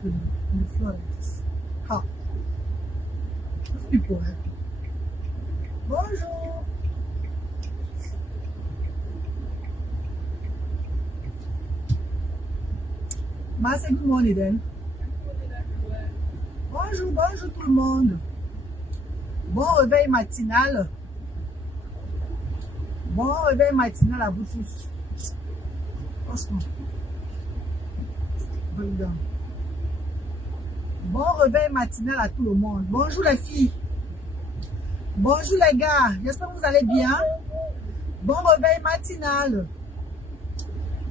happening in the floor like this? How? Those people happy. Bonjour. Master, good morning then. Bonjour, bonjour tout le monde. Bon réveil matinal. Bon réveil matinal à vous tous. Franchement. Bon réveil matinal à tout le monde. Bonjour les filles. Bonjour les gars. J'espère que vous allez bien. Bon réveil matinal.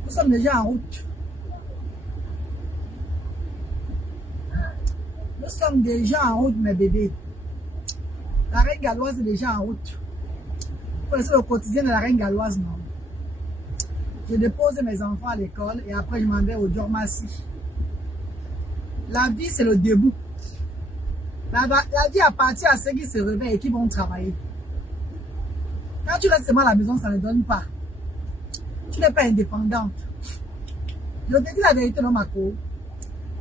Nous sommes déjà en route. Nous sommes déjà en route, mes bébés. La reine galloise est déjà en route. Vous connaissez le quotidien de la reine galloise, non? Je dépose mes enfants à l'école et après je m'en vais au Dormassi. La vie, c'est le debout. La vie appartient à ceux qui se réveillent et qui vont travailler. Quand tu restes seulement à la maison, ça ne donne pas. Tu n'es pas indépendante. Je te dis la vérité, non, Mako.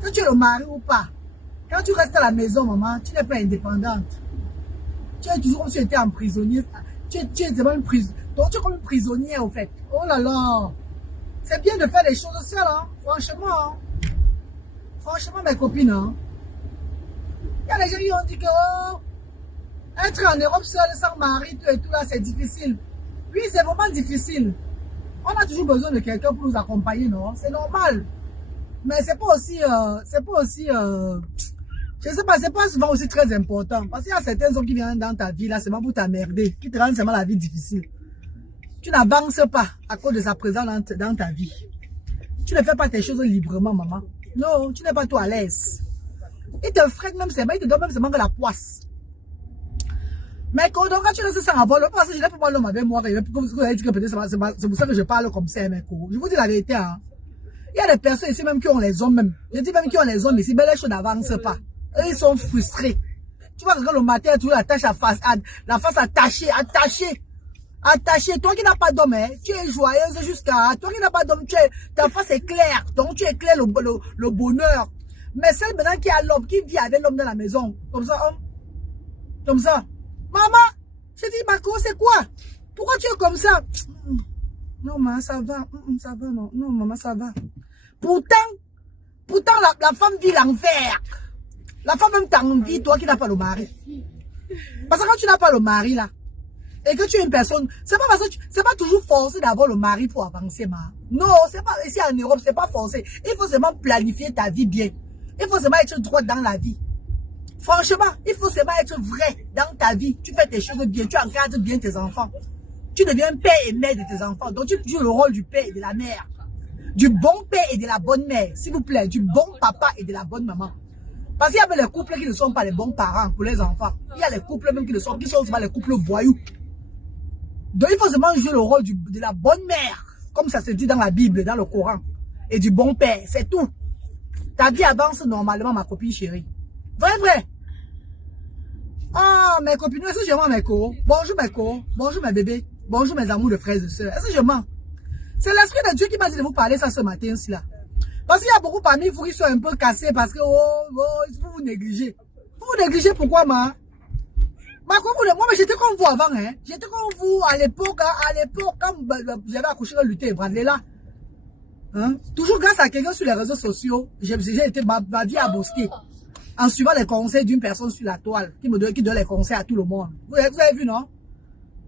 Que tu es le mari ou pas, quand tu restes à la maison, maman, tu n'es pas indépendante. Tu es toujours comme si tu étais en prisonnier. Tu es vraiment une prisonnière. Donc tu es comme une prisonnière, au fait. Oh là là. C'est bien de faire les choses seul, hein. Franchement. Hein. Franchement, mes copines, hein. Il y a des gens qui ont dit que, oh, être en Europe seul, sans mari, tout et tout là, c'est difficile. Oui, c'est vraiment difficile. On a toujours besoin de quelqu'un pour nous accompagner, non? C'est normal. Mais c'est pas aussi, je sais pas, c'est pas souvent aussi très important. Parce qu'il y a certains hommes qui viennent dans ta vie, là, c'est pas pour t'emmerder, qui te rendent seulement la vie difficile. Tu n'avances pas à cause de sa présence dans ta vie. Tu ne fais pas tes choses librement, maman. Non, tu n'es pas toi à l'aise. Il te freine même seulement, il te donne même seulement que la poisse. Mais quand tu restes sans avoir le passé, je n'ai pas parlé avec moi, c'est pour ça que je parle comme ça, mes cours. Je vous dis la vérité, hein. Il y a des personnes ici même qui ont les hommes même. Je dis même qui ont les hommes ici, mais les choses n'avancent pas. Eux, ils sont frustrés. Tu vois que quand le matin, tu la face attachée. Toi qui n'as pas d'homme, hein, tu es joyeuse jusqu'à... Toi qui n'as pas d'homme, ta face est claire. Donc tu éclaires le bonheur. Mais celle maintenant qui a l'homme, qui vit avec l'homme dans la maison. Comme ça, homme. Comme ça. Maman, je dis, Marco, c'est quoi? Pourquoi tu es comme ça? Non, maman, ça va. Ça va, non. Non, maman, ça va. Pourtant, la femme vit l'enfer. La femme même t'envie, toi qui n'as pas le mari. Parce que quand tu n'as pas le mari, là, et que tu es une personne, c'est pas parce que c'est pas toujours forcé d'avoir le mari pour avancer, ma. Non, c'est pas, ici en Europe, c'est pas forcé. Il faut seulement planifier ta vie bien. Il faut seulement être droit dans la vie. Franchement, il faut seulement être vrai dans ta vie. Tu fais tes choses bien, tu encadres bien tes enfants. Tu deviens père et mère de tes enfants. Donc tu joues le rôle du père et de la mère. Du bon père et de la bonne mère, s'il vous plaît. Du bon papa et de la bonne maman. Parce qu'il y a les couples qui ne sont pas les bons parents pour les enfants. Il y a les couples même qui sont souvent les couples voyous. Donc il faut seulement jouer le rôle de la bonne mère, comme ça se dit dans la Bible, dans le Coran. Et du bon père, c'est tout. Ta vie avance normalement, ma copine chérie. Vrai. Ah, mes copines, est-ce que je mens, mes co? Bonjour, mes co. Bonjour, mes bébés. Bonjour, mes amours de frères et sœurs. Est-ce que je mens? C'est l'esprit de Dieu qui m'a dit de vous parler ça ce matin, aussi là. Parce qu'il y a beaucoup parmi vous qui sont un peu cassés parce que, vous vous négligez. Vous vous négligez pourquoi, ma? Moi, mais j'étais comme vous avant, hein. J'étais comme vous à l'époque, quand j'avais accouché le lutter, Bradley là. Hein? Toujours grâce à quelqu'un sur les réseaux sociaux, j'ai été ma vie à bosquer. En suivant les conseils d'une personne sur la toile, qui donne les conseils à tout le monde. Vous avez vu, non?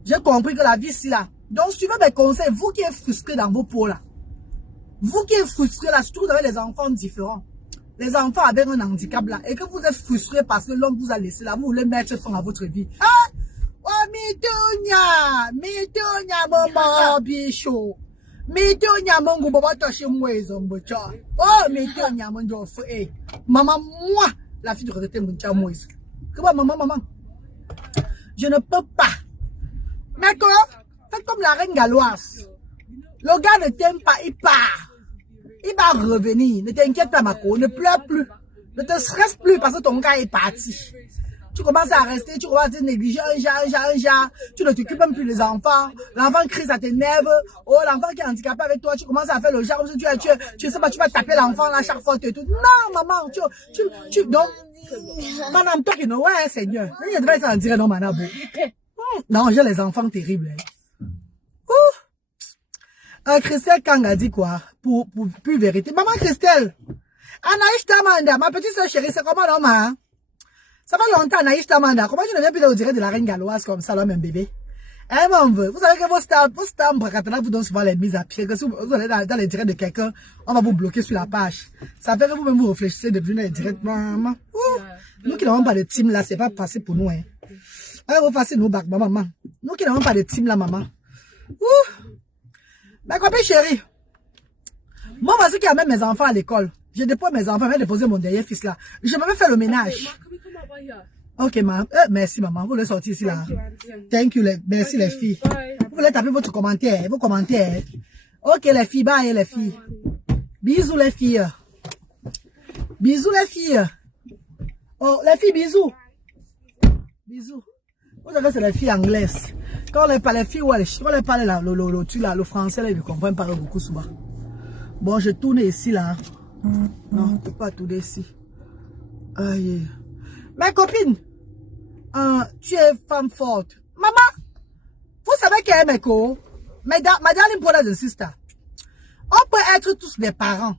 J'ai compris que la vie, c'est là. Donc, suivez mes conseils, vous qui êtes frustrés dans vos peaux là. Vous qui êtes frustrés là, surtout vous avez des enfants différents. Les enfants avec un handicap là, et que vous êtes frustrés parce que l'homme vous a laissé là, vous voulez mettre fin à votre vie. Ah! Oh, mitonya, maman, bichot. Mitonya, mon goût, papa, tâchez moi, zombocha. Oh, mitonya, mon dof, maman, moi, la fille de retraité, mon tcha, moi. Comment, maman? Je ne peux pas. Mais quoi? Faites comme la reine galloise. Le gars ne t'aime pas, il part. Il va revenir. Ne t'inquiète pas, Mako. Ne pleure plus. Ne te stresse plus parce que ton gars est parti. Tu Tu commences à rester, tu commences à te négliger un genre. Tu ne t'occupes même plus des enfants. L'enfant crie, ça t'énerve. Oh, l'enfant qui est handicapé avec toi, tu commences à faire le genre, tu sais pas, tu vas taper l'enfant là chaque fois. Tout. Non, maman, donc, madame, toi qui non, ouais, Seigneur. Il devrait s'en dire non, madame. Non, j'ai les enfants terribles. Christelle Kang a dit quoi? Pour plus vérité. Maman Christelle, Anaïs Tamanda, ma petite soeur chérie, c'est comment l'homme, hein? Ça fait longtemps, Anaïs Tamanda. Comment tu ne viens plus de dire de la reine galloise comme ça, l'homme, un bébé? Eh, mon veut. Vous savez que vos stars, vous donnent souvent les mises à pied. Que si vous allez dans les directs de quelqu'un, on va vous bloquer sur la page. Ça fait que vous-même vous réfléchissez de venir directement. Nous qui n'avons pas de team là, c'est pas facile pour nous, hein. Vous facile nous back, maman. Nous qui n'avons pas de team là, maman. Ma copine chérie. Moi, voici qui amène mes enfants à l'école. Je dépose mes enfants, je vais déposer mon dernier fils là. Je vais même faire le ménage. Ok, maman. Merci, maman. Vous voulez sortir ici là. Thank you, merci les filles. Vous voulez taper votre commentaire, vos commentaires. Ok, les filles, bye les filles. Bisous les filles. Bisous les filles. Oh, les filles, bisous. Bisous. Vous savez, c'est les filles anglaises. Quand on parle les filles, ouais, quand on parle le français, là, ils ne comprennent pas beaucoup souvent. Bon, je tourne ici, là. Non, je ne peux pas tourner ici. Aïe. Ma copine, tu es femme forte. Maman, vous savez qu'elle est Meko? Madame brothers and sisters. On peut être tous des parents,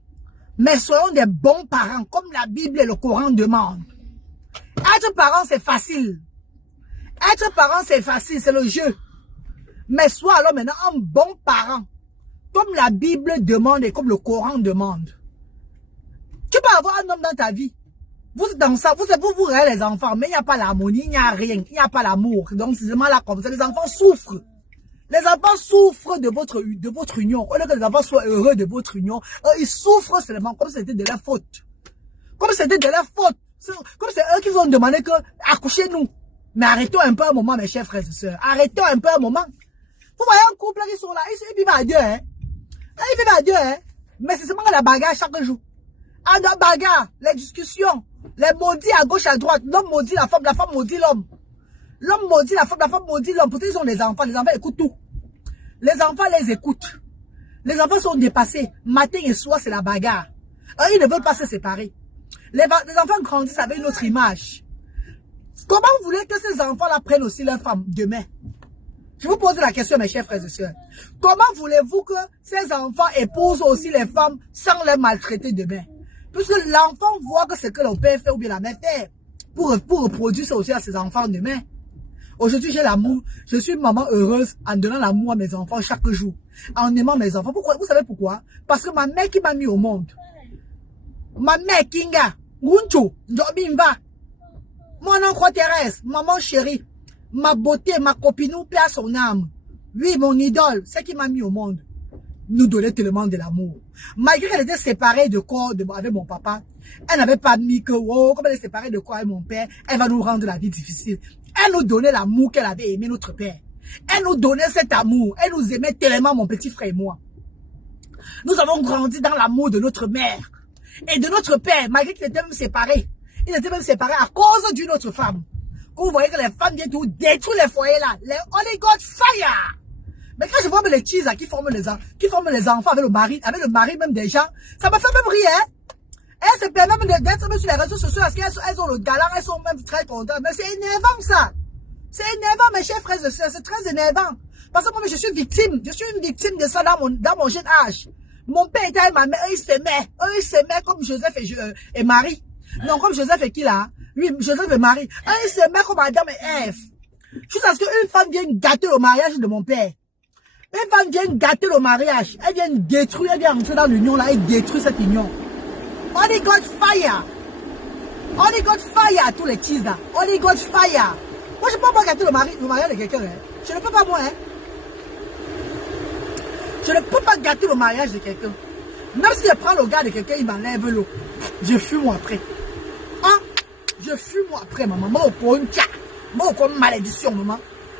mais soyons des bons parents, comme la Bible et le Coran demandent. Être parent, c'est facile. Être parent, c'est facile, c'est le jeu. Mais sois alors maintenant un bon parent, comme la Bible demande et comme le Coran demande. Tu peux avoir un homme dans ta vie. Vous êtes dans ça, vous regardez les enfants, mais il n'y a pas l'harmonie, il n'y a rien, il n'y a pas l'amour. Donc c'est vraiment là comme ça, les enfants souffrent. Les enfants souffrent de votre union. Au lieu que les enfants soient heureux de votre union, ils souffrent seulement comme si c'était de leur faute. Comme si c'était de leur faute. Comme c'est eux qui vous ont demandé que accouchez-nous. Mais arrêtons un peu un moment, mes chers frères et sœurs. Arrêtons un peu un moment. Vous voyez un couple qui sont là, ils vivent à deux, hein. Ils vivent à deux, hein. Mais c'est seulement la bagarre chaque jour. À la bagarre, les discussions, les maudits à gauche, à droite. L'homme maudit la femme maudit l'homme. L'homme maudit la femme maudit l'homme. Pourtant, ils ont les enfants écoutent tout. Les enfants les écoutent. Les enfants sont dépassés. Matin et soir, c'est la bagarre. Ils ne veulent pas se séparer. Les enfants grandissent avec une autre image. Comment vous voulez que ces enfants-là prennent aussi leur femme demain? Je vous pose la question, mes chers frères et sœurs. Comment voulez-vous que ces enfants épousent aussi les femmes sans les maltraiter demain? Puisque l'enfant voit que c'est que le père fait ou bien la mère fait. Pour reproduire ça aussi à ses enfants demain. Aujourd'hui, j'ai l'amour. Je suis une maman heureuse en donnant l'amour à mes enfants chaque jour. En aimant mes enfants. Pourquoi? Vous savez pourquoi? Parce que ma mère qui m'a mis au monde. Ma mère Kinga. Guncho. Njobimba. Mon oncle Thérèse. Maman chérie. Ma beauté, ma copine, paix à son âme. Oui, mon idole. C'est qui m'a mis au monde. Nous donnait tellement de l'amour. Malgré qu'elle était séparée de corps avec mon papa, elle n'avait pas mis que, oh, comme elle est séparée de corps avec mon père, elle va nous rendre la vie difficile. Elle nous donnait l'amour qu'elle avait aimé notre père. Elle nous donnait cet amour. Elle nous aimait tellement, mon petit frère et moi. Nous avons grandi dans l'amour de notre mère et de notre père, malgré qu'ils étaient même séparés. Ils étaient même séparés à cause d'une autre femme. Quand vous voyez que les femmes viennent tout détruire les foyers là, les Holy God fire! Mais quand je vois les cheese qui forment les enfants avec le mari même des gens, ça me fait même rire, hein? Elles se permettent même d'être même sur les réseaux sociaux parce qu'elles ont le galant, elles sont même très contentes. Mais c'est énervant ça! C'est énervant, mes chers frères et sœurs, c'est très énervant. Parce que moi, je suis victime. Je suis une victime de ça dans mon jeune âge. Mon père était avec ma mère, eux ils s'aimaient comme Joseph et Marie. Non, comme Joseph et qui là? Oui, Joseph et Marie. Eux ils s'aimaient comme Adam et Ève. Jusqu'à ce qu'une femme vienne gâter le mariage de mon père. Une femme vient gâter le mariage. Elle vient détruire, elle vient entrer dans l'union là et détruire cette union. Holy God fire! Holy God fire, tous les cheese là. Holy God fire! Moi je ne peux pas gâter le mariage de quelqu'un. Hein. Je ne peux pas moi. Hein. Je ne peux pas gâter le mariage de quelqu'un. Même si je prends le gars de quelqu'un, il m'enlève l'eau. Je fume après. Hein? Je fume après, maman. Moi, au coin, moi, au coin, malédiction, maman.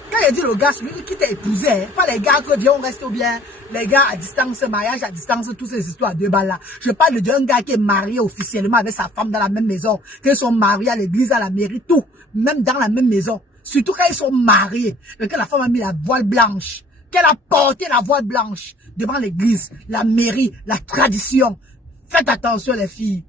Quand il dit le gars, celui qui t'a épousé, hein, pas les gars qui viennent rester ou bien les gars à distance, mariage à distance, toutes ces histoires à 2 balles là. Je parle d'un gars qui est marié officiellement avec sa femme dans la même maison, qu'ils sont mariés à l'église, à la mairie, tout, même dans la même maison. Surtout quand ils sont mariés, et que la femme a mis la voile blanche, qu'elle a porté la voile blanche devant l'église, la mairie, la tradition. Faites attention les filles.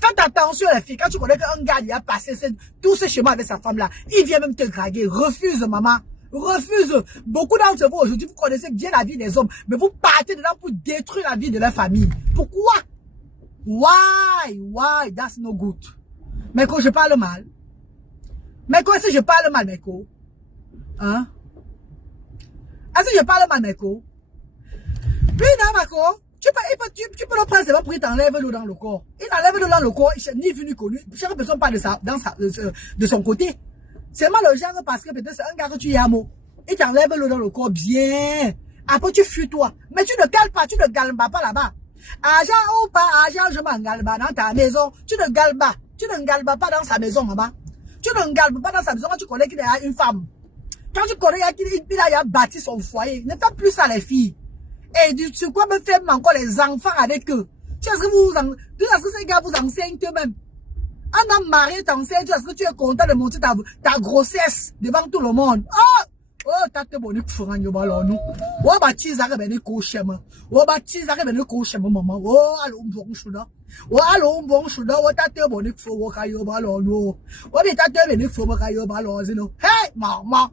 Faites attention les filles. Quand tu connais qu'un gars il a passé tous ces chemins avec sa femme là, il vient même te draguer. Refuse maman. Refuse. Beaucoup d'entre vous aujourd'hui, vous connaissez bien la vie des hommes, mais vous partez dedans pour détruire la vie de leur famille. Pourquoi? Why? That's no good. Mais quand je parle mal. Mais quoi si je parle mal, Meko? Hein? Est-ce que je parle mal, Meko? Oui, non, Meko. Tu peux le prendre, c'est pas pour qu'il t'enlève l'eau dans le corps. Il enlève l'eau dans le corps, il n'est ni vu ni connu. Chaque personne parle de son côté. C'est mal le genre parce que peut-être c'est un gars que tu y as mot. Il t'enlève l'eau dans le corps, bien. Après, tu fuis toi. Mais tu ne cales pas, tu ne galbas pas là-bas. Agent ou pas, agent, je m'en galba dans ta maison. Tu ne galbas. Tu ne galbas pas dans sa maison, maman. Tu ne galbes pas dans sa maison quand tu connais qu'il a une femme. Quand tu connais qu'il a bâti son foyer. Ne fais plus ça les filles. Et tu quoi me faire encore les enfants avec eux? Tu est-ce que ces gars vous enseignent eux-mêmes? Un homme marié t'enseigne, est-ce que tu es content de montrer ta grossesse devant tout le monde? Oh, t'as te bonné pour faire un yobalon, nous. Oh, bah, tu as ben cochème. Oh, bah, tu as ben cochème, maman. Oh, allô, bon chouda. Oh, allô, bon chouda. Oh, t'as te bonné pour faire un yobalon, nous. Oh, mais t'as te bonné pour faire un yobalon, nous. Hey, maman.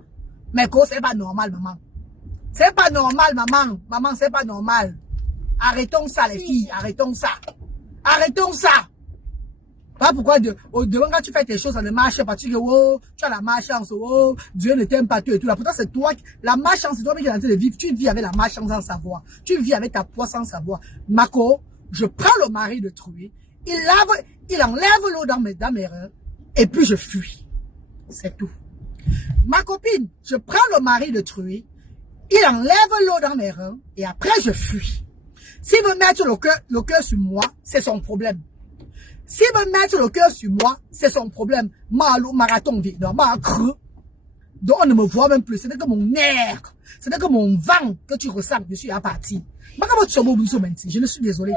Mais quoi, c'est pas normal, maman. C'est pas normal, maman. Maman, c'est pas normal. Arrêtons ça, les filles. Arrêtons ça. Arrêtons ça. Pas pourquoi devant quand tu fais tes choses, ça ne marche pas. Tu dis, oh, tu as la malchance, oh, Dieu ne t'aime pas, tout et tout. Là, pourtant, c'est toi, la malchance, c'est toi qui es en train de vivre. Tu vis avec la malchance sans savoir. Tu vis avec ta poisse sans savoir. Mako, je prends le mari de Truy, il enlève l'eau dans mes reins, et puis je fuis. C'est tout. Ma copine, je prends le mari de Truy, il enlève l'eau dans mes reins, et après je fuis. S'il veut mettre le cœur sur moi, c'est son problème. S'il veut mettre le cœur sur moi, c'est son problème. Marathon vide, ma creux. Donc on ne me voit même plus. C'est que mon air, c'est que mon vent que tu ressens, je suis à partir. Je ne suis désolé.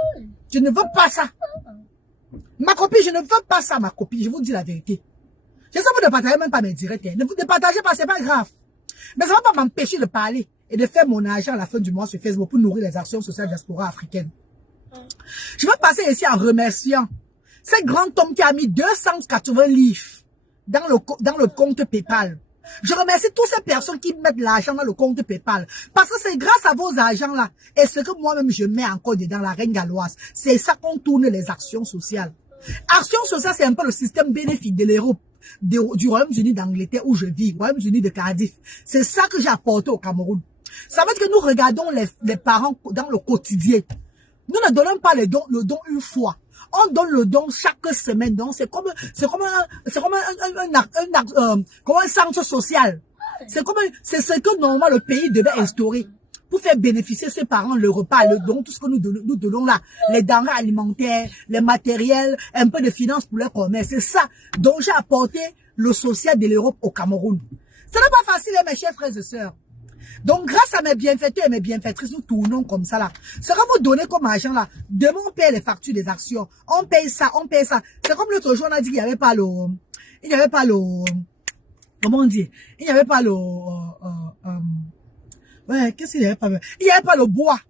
Je ne veux pas ça. Ma copine, je ne veux pas ça, ma copine. Je vous dis la vérité. Je sais que vous ne partagez même pas mes directs. Ne vous partagez pas, c'est pas grave. Mais ça ne va pas m'empêcher de parler et de faire mon argent à la fin du mois sur Facebook pour nourrir les actions sociales diaspora africaines. Je vais passer ici en remerciant ce grand homme qui a mis 280 livres dans le compte PayPal. Je remercie toutes ces personnes qui mettent l'argent dans le compte PayPal. Parce que c'est grâce à vos argents là. Et ce que moi-même je mets encore dedans la reine galloise. C'est ça qu'on tourne les actions sociales. Actions sociales, c'est un peu le système bénéfique de l'Europe, du Royaume-Uni d'Angleterre où je vis, Royaume-Uni de Cardiff. C'est ça que j'ai apporté au Cameroun. Ça veut dire que nous regardons les parents dans le quotidien. Nous ne donnons pas le don une fois. On donne le don chaque semaine. Donc, c'est comme un centre social. C'est ce que normalement le pays devait instaurer pour faire bénéficier ses parents le repas, le don, tout ce que nous donnons là, les denrées alimentaires, les matériels, un peu de finances pour leur commerce. C'est ça dont j'ai apporté le social de l'Europe au Cameroun. Ce n'est pas facile, mes chers frères et sœurs. Donc, grâce à mes bienfaiteurs et mes bienfaitrices, nous tournons comme ça là. Ce que vous donnez comme argent là, demain on paye les factures des actions. On paye ça, on paye ça. C'est comme l'autre jour, on a dit qu'il n'y avait pas le... Comment on dit? Il n'y avait pas le... ouais, qu'est-ce qu'il n'y avait pas? Il n'y avait pas le bois.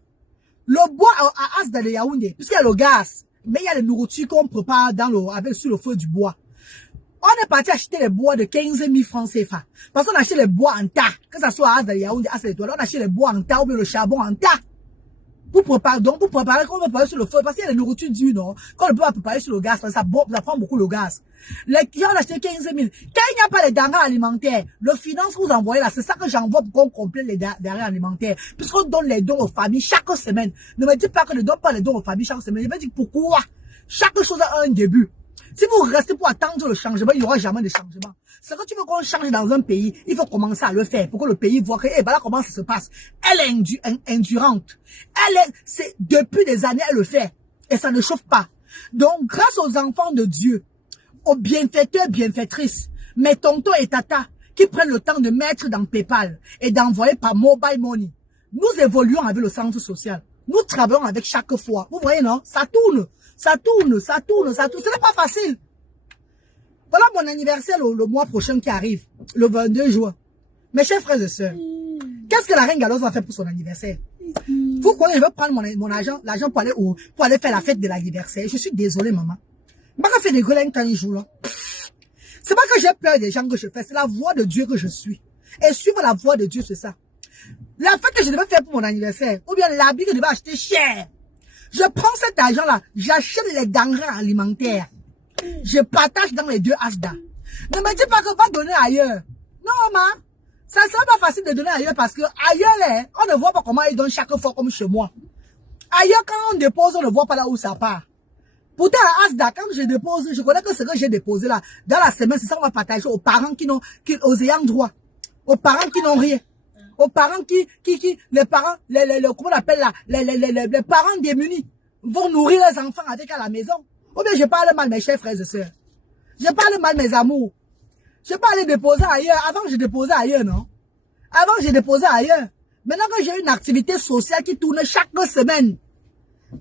Le bois à As dans le Yaoundé, puisqu'il y a le gaz. Mais il y a la nourriture qu'on prépare sur le feu du bois. On est parti acheter les bois de 15 000 francs CFA. Parce qu'on achète les bois en tas. Que ce soit à As de Yaoundé, As l'étoile, on achète les bois en tas ou bien le charbon en tas. Pour préparer, qu'on peut préparer sur le feu. Parce qu'il y a la nourriture dure, non? Qu'on ne peut pas préparer sur le gaz, parce que ça prend beaucoup le gaz. Les clients ont acheté 15 000. Quand il n'y a pas les denrées alimentaires, le finance que vous envoyez là, c'est ça que j'envoie pour qu'on complète les denrées alimentaires. Puisqu'on donne les dons aux familles chaque semaine. Ne me dites pas que ne donne pas les dons aux familles chaque semaine. Je vais dire pourquoi. Chaque chose a un début. Si vous restez pour attendre le changement, il n'y aura jamais de changement. C'est que tu veux qu'on change dans un pays, il faut commencer à le faire pour que le pays voit que, voilà comment ça se passe. Elle est endurante. C'est depuis des années, elle le fait. Et ça ne chauffe pas. Donc, grâce aux enfants de Dieu, aux bienfaiteurs, bienfaitrices, mes tontons et tata, qui prennent le temps de mettre dans PayPal et d'envoyer par mobile money, Nous évoluons avec le centre social. Nous travaillons avec chaque fois. Vous voyez, non? Ça tourne. Ça tourne, ça tourne, ça tourne. Ce n'est pas facile. Voilà mon anniversaire le mois prochain qui arrive. Le 22 juin. Mes chers frères et sœurs. Qu'est-ce que la reine Galoise va faire pour son anniversaire? Vous croyez que je vais prendre mon argent, l'argent pour aller faire la fête de l'anniversaire? Je suis désolée, maman. Je ne vais pas faire des grenades quand il joue là. C'est pas que j'ai peur des gens que je fais, c'est la voix de Dieu que je suis. Et suivre la voix de Dieu, c'est ça. La fête que je devais faire pour mon anniversaire, ou bien l'habit que je devais acheter cher. Je prends cet argent-là, j'achète les denrées alimentaires. Je partage dans les deux Asda. Ne me dis pas que va donner ailleurs. Non, maman. Ça ne sera pas facile de donner ailleurs parce que ailleurs, on ne voit pas comment ils donnent chaque fois comme chez moi. Ailleurs, quand on dépose, on ne voit pas là où ça part. Pourtant, à Asda, quand je dépose, je connais que ce que j'ai déposé là, dans la semaine, c'est ça qu'on va partager aux parents aux ayants droit. Aux parents qui n'ont rien. Aux parents les parents, comment on appelle là, les parents démunis vont nourrir les enfants avec à la maison. Ou bien je parle mal mes chers frères et sœurs. Je parle mal mes amours. Je peux aller déposer ailleurs. Avant, je déposais ailleurs, non? Avant, je déposais ailleurs. Maintenant que j'ai une activité sociale qui tourne chaque semaine.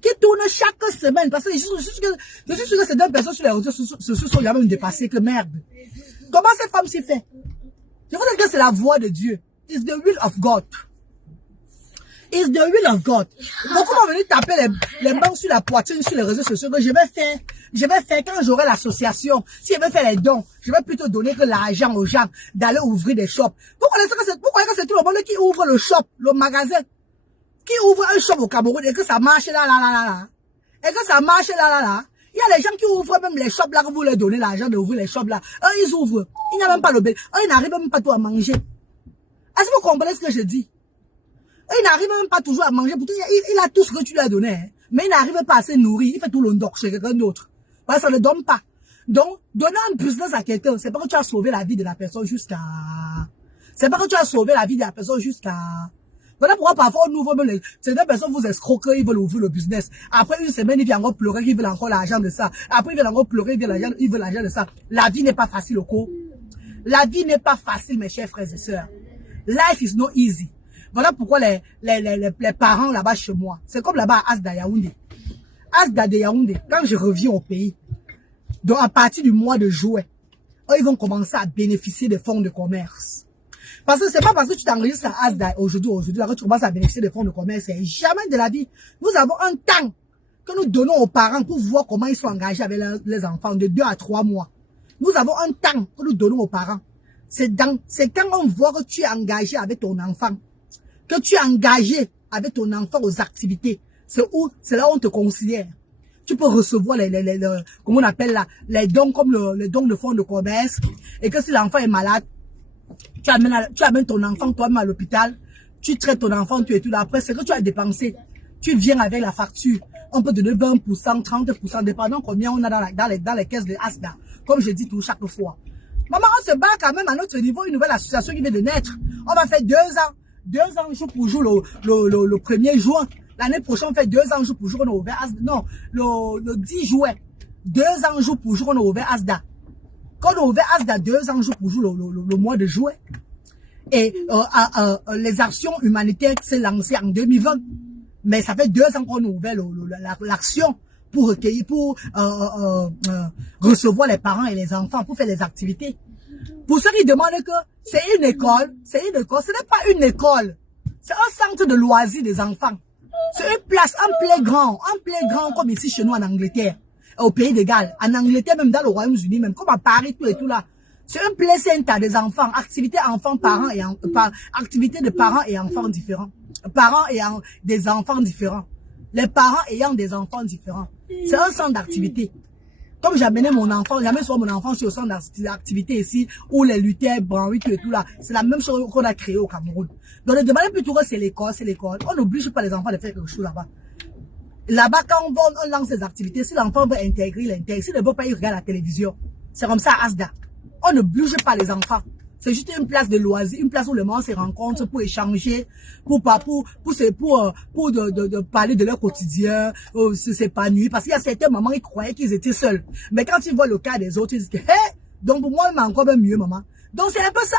Qui tourne chaque semaine. Parce que je suis sûr que ces deux personnes sur les réseaux se sont jamais dépassées. Que merde. Comment cette femme s'y fait? Je veux dire que c'est la voix de Dieu. It's the will of God. It's the will of God. Beaucoup m'ont venu taper les mains sur la poitrine sur les réseaux sociaux que je vais faire quand j'aurai l'association. Si je vais faire les dons, je vais plutôt donner que l'argent aux gens d'aller ouvrir des shops. Vous croyez que c'est tout le monde qui ouvre le shop, le magasin, qui ouvre un shop au Cameroun et que ça marche là. Et que ça marche là. Il y a les gens qui ouvrent même les shops là, que vous leur donnez l'argent d'ouvrir les shops là. Eux, ils ouvrent. Il n'y a même pas le bel. Eux, ils n'arrivent même pas tout à manger. Est-ce que vous comprenez ce que je dis? Il n'arrive même pas toujours à manger. Pourtant, il a tout ce que tu lui as donné. Hein. Mais il n'arrive pas à se nourrir. Il fait tout le doc chez quelqu'un d'autre. Parce que ça ne donne pas. Donc, donner un business à quelqu'un, c'est pas que tu as sauvé la vie de la personne jusqu'à... C'est pas que tu as sauvé la vie de la personne jusqu'à... Voilà pourquoi parfois on ouvre même les... Certaines personnes vous escroquent, ils veulent ouvrir le business. Après une semaine, ils viennent encore pleurer, ils veulent encore l'argent de ça. Après, ils viennent encore pleurer, ils veulent l'argent de ça. La vie n'est pas facile au cours. La vie n'est pas facile, mes chers frères et sœurs. Life is not easy. Voilà pourquoi les parents là-bas chez moi, c'est comme là-bas à Asda Yaoundé. Asda de Yaoundé, quand je reviens au pays, donc à partir du mois de juin, eux, ils vont commencer à bénéficier des fonds de commerce. Parce que c'est pas parce que tu t'enregistres à Asda aujourd'hui, là, que tu commences à bénéficier des fonds de commerce. C'est jamais de la vie. Nous avons un temps que nous donnons aux parents pour voir comment ils sont engagés avec les enfants de 2 à 3 mois. Nous avons un temps que nous donnons aux parents. C'est quand on voit que tu es engagé avec ton enfant. Que tu es engagé avec ton enfant aux activités, c'est là où on te considère. Tu peux recevoir comment on appelle là, les dons comme les dons de fonds de commerce. Et que si l'enfant est malade, tu amènes ton enfant toi-même à l'hôpital, tu traites ton enfant, tu es tout là. Après, c'est que tu as dépensé. Tu viens avec la facture. On peut te donner 20%, 30%, dépendant combien on a dans les caisses de Asda. Comme je dis tout chaque fois. Maman, on se bat quand même à notre niveau, une nouvelle association qui vient de naître. On va faire 2 ans. 2 ans jour pour jour le 1er juin. L'année prochaine, on fait 2 ans jour pour jour, on a ouvert Asda. Non, le 10 juin. 2 ans jour pour jour, on a ouvert Asda. Quand on a ouvert Asda 2 ans jour pour jour le mois de juin. Et les actions humanitaires s'est lancées en 2020. Mais ça fait 2 ans qu'on a ouvert l'action pour recueillir, pour recevoir les parents et les enfants, pour faire les activités. Pour ceux qui demandent que c'est une école, ce n'est pas une école. C'est un centre de loisirs des enfants. C'est une place, un playground comme ici chez nous en Angleterre, au pays de Galles, en Angleterre, même dans le Royaume-Uni, même comme à Paris, tout et tout là. C'est un play center des enfants, activités enfants, parents et activités de parents et enfants différents. Parents ayant des enfants différents. Les parents ayant des enfants différents. C'est un centre d'activité. Comme j'amenais mon enfant, j'amène soit mon enfant sur le centre d'activité ici, où les lutteurs, branouilles, tout et tout là. C'est la même chose qu'on a créé au Cameroun. Donc ne demandez plus toujours que c'est l'école, c'est l'école. On n'oblige pas les enfants de faire quelque chose là-bas. Là-bas, quand on lance des activités, si l'enfant veut intégrer, il intègre. S'il ne veut pas, il regarde la télévision. C'est comme ça à Asda. On ne bouge pas les enfants. C'est juste une place de loisirs, une place où les mamans se rencontrent pour échanger, pour parler de leur quotidien, s'épanouir. Parce qu'il y a certaines mamans qui croyaient qu'ils étaient seuls. Mais quand ils voient le cas des autres, ils disent que, hé, donc pour moi, il m'a encore mieux, maman. Donc c'est un peu ça.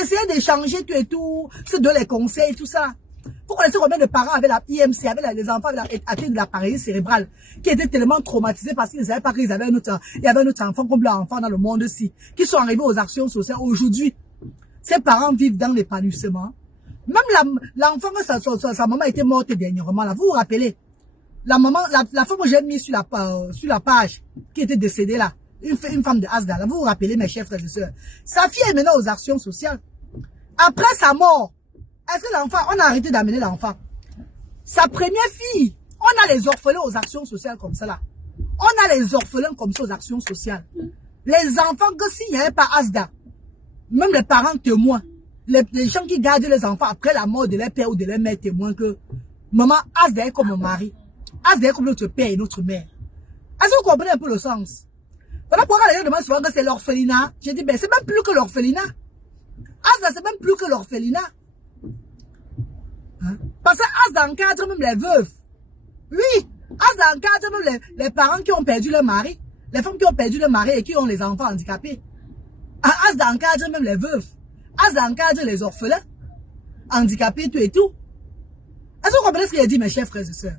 Essayer d'échanger tout et tout, se donner les conseils, tout ça. Vous connaissez combien de parents avaient la IMC, avaient les enfants atteints de la paralysie cérébrale, qui étaient tellement traumatisés parce qu'ils ne savaient pas qu'il y avait un autre enfant comme leur enfant dans le monde-ci, qui sont arrivés aux actions sociales. Aujourd'hui, ces parents vivent dans l'épanouissement. Même l'enfant, sa maman était morte dernièrement, là. Vous vous rappelez? La maman, la femme que j'ai mis sur la page, qui était décédée là, une femme de Asda, là. Vous vous rappelez, mes chers frères et sœurs? Sa fille est maintenant aux actions sociales. Après sa mort, est-ce que l'enfant, on a arrêté d'amener l'enfant? Sa première fille, on a les orphelins aux actions sociales comme ça là. On a les orphelins comme ça aux actions sociales. Les enfants, que s'il n'y avait pas Asda, même les parents témoins, les gens qui gardent les enfants après la mort de leur père ou de leur mère témoins que maman, Asda est comme mon mari. Asda est comme notre père et notre mère. Est-ce que vous comprenez un peu le sens? Voilà pourquoi les gens demandent souvent que c'est l'orphelinat. J'ai dit, ben c'est même plus que l'orphelinat. Asda, c'est même plus que l'orphelinat. Hein? Parce que Asda encadre même les veuves. Oui, Asda encadre même les parents qui ont perdu leur mari. Les femmes qui ont perdu leur mari et qui ont les enfants handicapés. Asda encadre même les veuves. Asda encadre les orphelins, handicapés, tout et tout. Est-ce que vous comprenez ce qu'il a dit, mes chers frères et sœurs?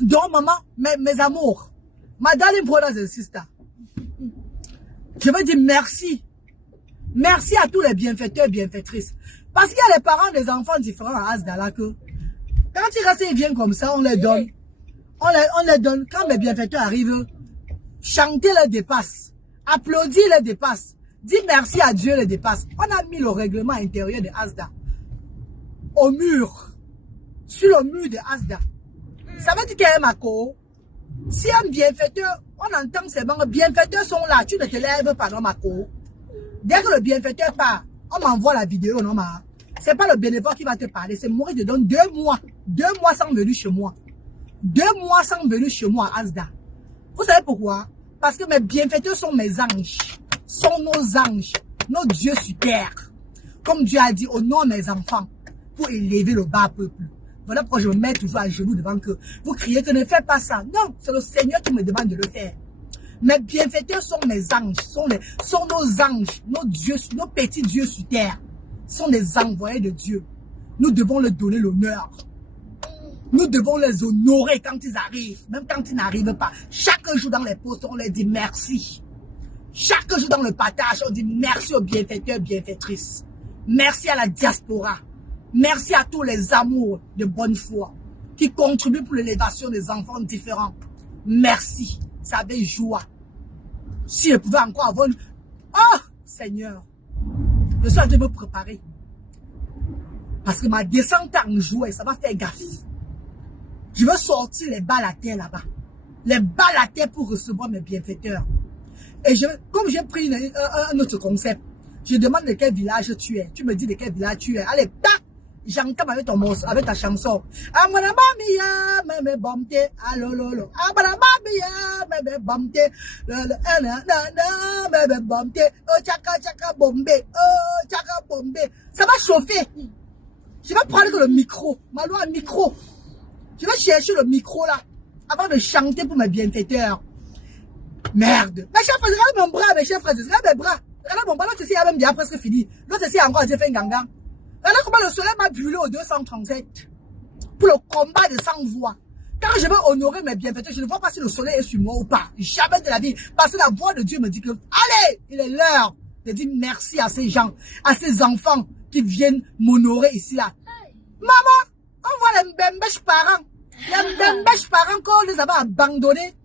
Donc, maman, mes amours, my darling brothers and sisters, je veux dire merci. Merci à tous les bienfaiteurs et bienfaitrices. Parce qu'il y a les parents des enfants différents à Asda là que, quand ils restent, ils viennent comme ça, on les donne. On les donne. Quand mes bienfaiteurs arrivent, chanter les dépasses, applaudir les dépasses, dire merci à Dieu les dépasses. On a mis le règlement intérieur de Asda au mur, sur le mur de Asda. Ça veut dire qu'il y a un Mako. Si un bienfaiteur, on entend ces bancs, bienfaiteurs sont là, tu ne te lèves pas dans Mako. Dès que le bienfaiteur part, on m'envoie la vidéo, non, ma. C'est pas le bénévole qui va te parler, c'est moi qui te donne 2 mois. 2 mois sans venir chez moi. 2 mois sans venir chez moi à Asda. Vous savez pourquoi? Parce que mes bienfaiteurs sont mes anges. Sont nos anges. Nos dieux sur terre. Comme Dieu a dit, honore mes enfants pour élever le bas peuple. Voilà pourquoi je me mets toujours à genoux devant que vous criez que ne faites pas ça. Non, c'est le Seigneur qui me demande de le faire. Mes bienfaiteurs sont mes anges, sont nos anges, nos dieux, nos petits dieux sur terre. Sont les envoyés de Dieu. Nous devons leur donner l'honneur. Nous devons les honorer quand ils arrivent, même quand ils n'arrivent pas. Chaque jour dans les postes, on leur dit merci. Chaque jour dans le partage, on dit merci aux bienfaiteurs, bienfaitrices. Merci à la diaspora. Merci à tous les amours de bonne foi qui contribuent pour l'élévation des enfants différents. Merci. Ça avait joie. Si je pouvais encore avoir une... Oh, Seigneur. Je suis en train de me préparer. Parce que ma descente en jouet, ça va faire gaffe. Je veux sortir les balles à terre là-bas. Les balles à terre pour recevoir mes bienfaiteurs. Et comme j'ai pris un autre concept, je demande de quel village tu es. Tu me dis de quel village tu es. Allez, tac! J'entame avec ton morceau, avec ta chanson. Amanabamia, meme bomte, alololo. Amanabamia, meme bomte, meme bomte, oh chaka chaka bombe, oh chaka bombe. Ça va chauffer. Je vais prendre le micro, ma loi micro. Je vais chercher le micro là, avant de chanter pour mes bienfaiteurs. Merde. Mes chers frères, regardez mon bras, mes chers frères, regardez mes bras. Regardez mon bras, l'autre ici a même déjà presque fini. L'autre ici a encore fait un gangan. Regardez comment le soleil m'a brûlé au 237 pour le combat de 100 voix. Quand je veux honorer mes bienfaiteurs, je ne vois pas si le soleil est sur moi ou pas. Jamais de la vie. Parce que la voix de Dieu me dit que, allez, il est l'heure de dire merci à ces gens, à ces enfants qui viennent m'honorer ici là. Maman, on voit les mbembèches parents. Les mbembèches parents qu'on les avait abandonnés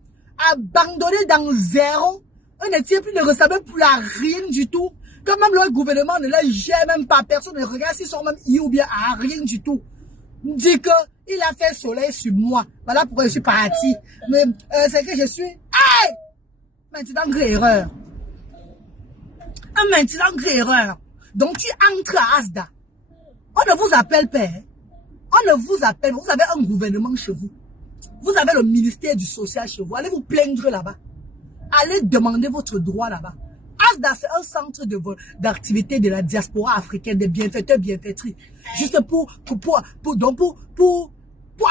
dans zéro. On ne tient plus de ressembler pour la rien du tout. Quand même le gouvernement ne les gère même pas, personne ne regarde s'ils sont même ou bien à rien du tout. Dit que il a fait soleil sur moi. Voilà pourquoi je suis parti. Mais c'est que je suis... Aïe! Maintenant, grande erreur. Maintenant, grande erreur. Donc tu entres à Asda. On ne vous appelle pas. On ne vous appelle. Vous avez un gouvernement chez vous. Vous avez le ministère du social chez vous. Allez vous plaindre là-bas. Allez demander votre droit là-bas. Asda, c'est un centre d'activité de la diaspora africaine, des bienfaiteurs, bienfaitrices. Juste pour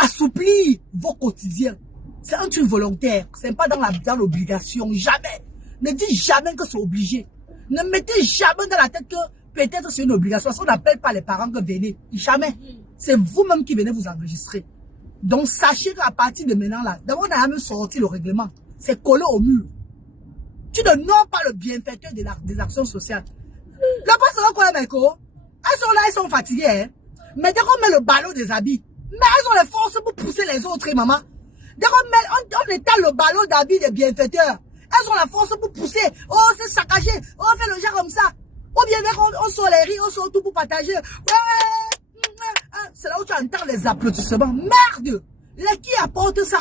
assouplir vos quotidiens. C'est un truc volontaire. C'est pas dans l'obligation. Jamais. Ne dites jamais que c'est obligé. Ne mettez jamais dans la tête que peut-être c'est une obligation. Si on n'appelle pas les parents que venez. Jamais. C'est vous-même qui venez vous enregistrer. Donc, sachez qu'à partir de maintenant, là, d'abord, on a même sorti le règlement. C'est collé au mur. Tu ne nommes pas le bienfaiteur des actions sociales. Le poste qu'on a, Meko, elles sont là, elles sont fatiguées. Hein? Mais dès qu'on met le ballon des habits, mais elles ont les forces pour pousser les autres, maman. Dès qu'on on étale le ballon d'habits des bienfaiteurs, elles ont la force pour pousser. Oh, c'est saccagé. Oh, on fait le genre comme ça. Ou bien on sort les riz, on sort tout pour partager. Ouais. C'est là où tu entends les applaudissements. Merde! Les qui apportent ça?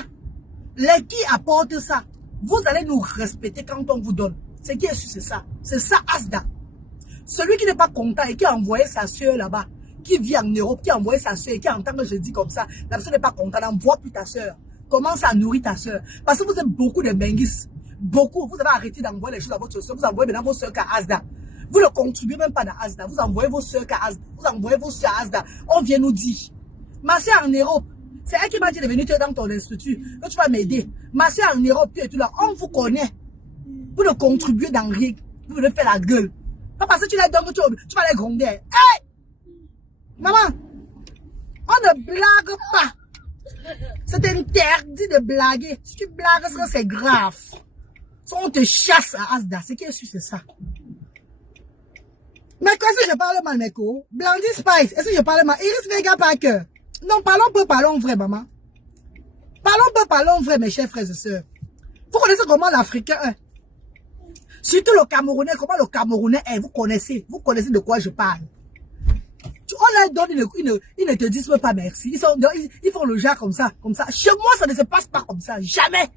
Les qui apportent ça? Vous allez nous respecter quand on vous donne. Ce qui est sûr, c'est ça. C'est ça, Asda. Celui qui n'est pas content et qui a envoyé sa soeur là-bas, qui vit en Europe, qui a envoyé sa soeur et qui entend que je dis comme ça, la personne n'est pas contente, n'envoie plus ta soeur. Commence à nourrir ta soeur. Parce que vous êtes beaucoup de benguis. Beaucoup. Vous avez arrêté d'envoyer les choses à votre soeur. Vous envoyez maintenant vos soeurs qu'à Asda. Vous ne contribuez même pas dans Asda. Vous envoyez vos soeurs qu'à Asda. Vous envoyez vos soeurs à Asda. On vient nous dire. Ma soeur en Europe. C'est elle qui m'a dit de venir dans ton institut. Que tu vas m'aider. Ma soeur en Europe, tu es tout là. On vous connaît. Vous ne contribuez dans rien. Vous venez faire la gueule. Pas parce que tu l'as donné, tu vas les gronder. Hey! Maman! On ne blague pas. C'est interdit de blaguer. Si tu blagues, c'est grave. Si on te chasse à Asda, ce qui est sûr, c'est ça. Mais qu'est-ce que je parle mal, Meko? Blandy Spice, est-ce que je parle mal? Iris Vega Parker. Non, parlons vrai, maman. Parlons vrai, mes chers frères et sœurs. Vous connaissez comment l'Africain est? Surtout le Camerounais, comment le Camerounais est. Vous connaissez de quoi je parle. On leur donne, ils ne te disent même pas merci. Ils font le genre comme ça. Chez moi, ça ne se passe pas comme ça. Jamais.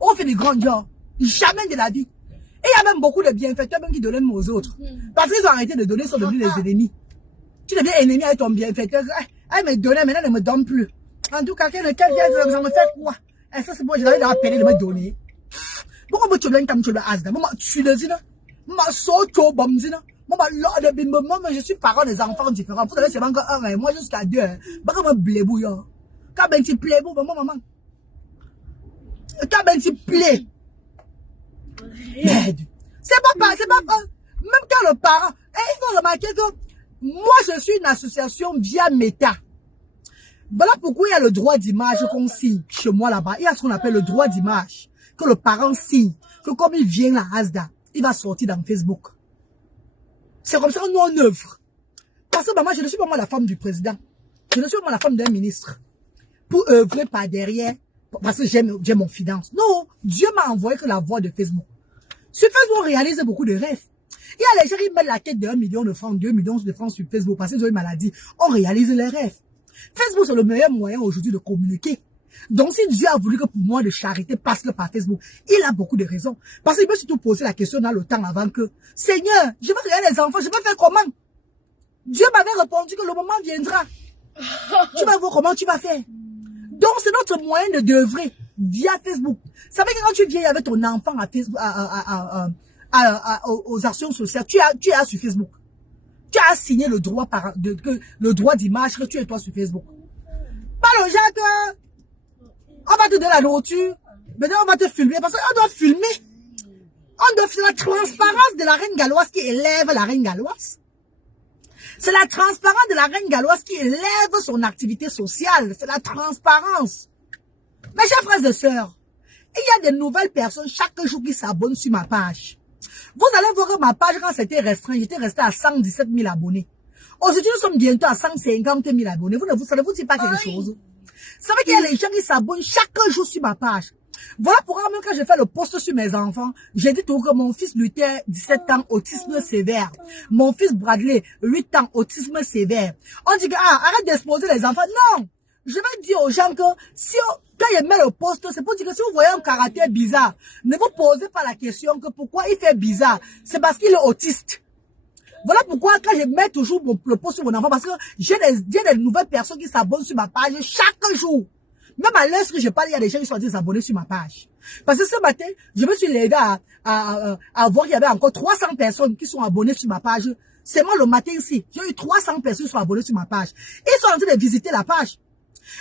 On fait des grands gens. Jamais de la vie. Et il y a même beaucoup de bienfaiteurs même qui donnent aux autres. Parce qu'ils ont arrêté de donner, ils sont devenus les ennemis. Tu deviens ennemi avec ton bienfaiteur. Elle me donnait, maintenant elle ne me donne plus. En tout cas, ça me fait quoi? Et ça, c'est bon, je l'avais appelé de me donner. Pourquoi tu veux comme tu le as? Maman, tu le dis, non? Maman, Maman, je suis parent des enfants différents. Vous savez, c'est encore un et moi jusqu'à deux. Quand même blébouillant. Quand ben tu plais, maman. Quand ben tu plais. Merde. C'est pas. Même quand le parent. Et il faut remarquer que moi, je suis une association via Meta. Voilà pourquoi il y a le droit d'image qu'on signe chez moi là-bas. Il y a ce qu'on appelle le droit d'image. Que le parent signe. Que comme il vient à Asda, il va sortir dans Facebook. C'est comme ça que nous on œuvre. Parce que maman, je ne suis pas moi la femme du président. Je ne suis pas moi la femme d'un ministre. Pour œuvrer par derrière. Parce que j'aime mon finance. Non, Dieu m'a envoyé que la voix de Facebook. Sur Facebook, on réalise beaucoup de rêves. Il y a les gens qui mettent la tête de 1 million de francs, 2 millions de francs sur Facebook parce qu'ils ont une maladie. On réalise les rêves. Facebook, c'est le meilleur moyen aujourd'hui de communiquer. Donc, si Dieu a voulu que pour moi de charité passe par Facebook, il a beaucoup de raisons. Parce qu'il peut surtout poser la question dans le temps avant que, Seigneur, je veux créer les enfants, je veux faire comment? Dieu m'avait répondu que le moment viendra. Tu vas voir comment tu vas faire. Donc, c'est notre moyen de d'œuvrer via Facebook. Ça veut dire que quand tu viens avec ton enfant à Facebook, aux actions sociales, tu as sur Facebook. Tu as signé le droit d'image que tu es toi sur Facebook. Pas le genre que on va te donner la nourriture, maintenant on va te filmer parce qu'on doit filmer. On doit faire la transparence de la reine galloise qui élève la reine galloise. C'est la transparence de la reine galloise qui élève son activité sociale. C'est la transparence. Mes chers frères et sœurs, il y a des nouvelles personnes chaque jour qui s'abonnent sur ma page. Vous allez voir que ma page, quand c'était restreint, j'étais resté à 117 000 abonnés. Aujourd'hui, nous sommes bientôt à 150 000 abonnés. Vous ne vous dites pas quelque chose. Vous savez qu'il y a les gens qui s'abonnent chaque jour sur ma page. Voilà pourquoi même quand je fais le post sur mes enfants, j'ai dit toujours que mon fils Luther, 17 ans, autisme sévère. Mon fils Bradley, 8 ans, autisme sévère. On dit que, arrête d'exposer les enfants. Non! Je vais dire aux gens que, quand je mets le post, c'est pour dire que si vous voyez un caractère bizarre, ne vous posez pas la question que pourquoi il fait bizarre. C'est parce qu'il est autiste. Voilà pourquoi quand je mets toujours le post sur mon enfant, parce que j'ai des nouvelles personnes qui s'abonnent sur ma page chaque jour. Même à l'heure que je parle, il y a des gens qui sont abonnés sur ma page. Parce que ce matin, je me suis levé à voir qu'il y avait encore 300 personnes qui sont abonnées sur ma page. C'est moi le matin ici. J'ai eu 300 personnes qui sont abonnées sur ma page. Ils sont en train de visiter la page.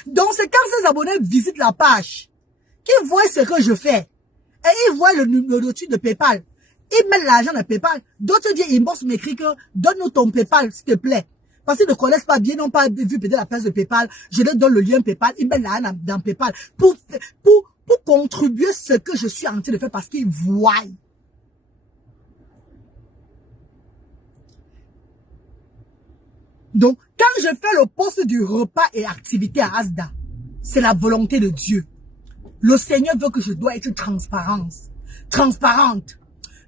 Donc c'est quand ces abonnés visitent la page, qu'ils voient ce que je fais. Et ils voient le numéro de PayPal. Ils mettent l'argent de PayPal. D'autres viennent inbox m'écrire que donne-nous ton PayPal, s'il te plaît. Parce qu'ils ne connaissent pas bien, ils n'ont pas vu peut-être la place de PayPal. Je leur donne le lien PayPal, ils mettent la dans PayPal pour contribuer ce que je suis en train de faire parce qu'ils voient. Donc, quand je fais le poste du repas et activité à Asda, c'est la volonté de Dieu. Le Seigneur veut que je dois être transparente.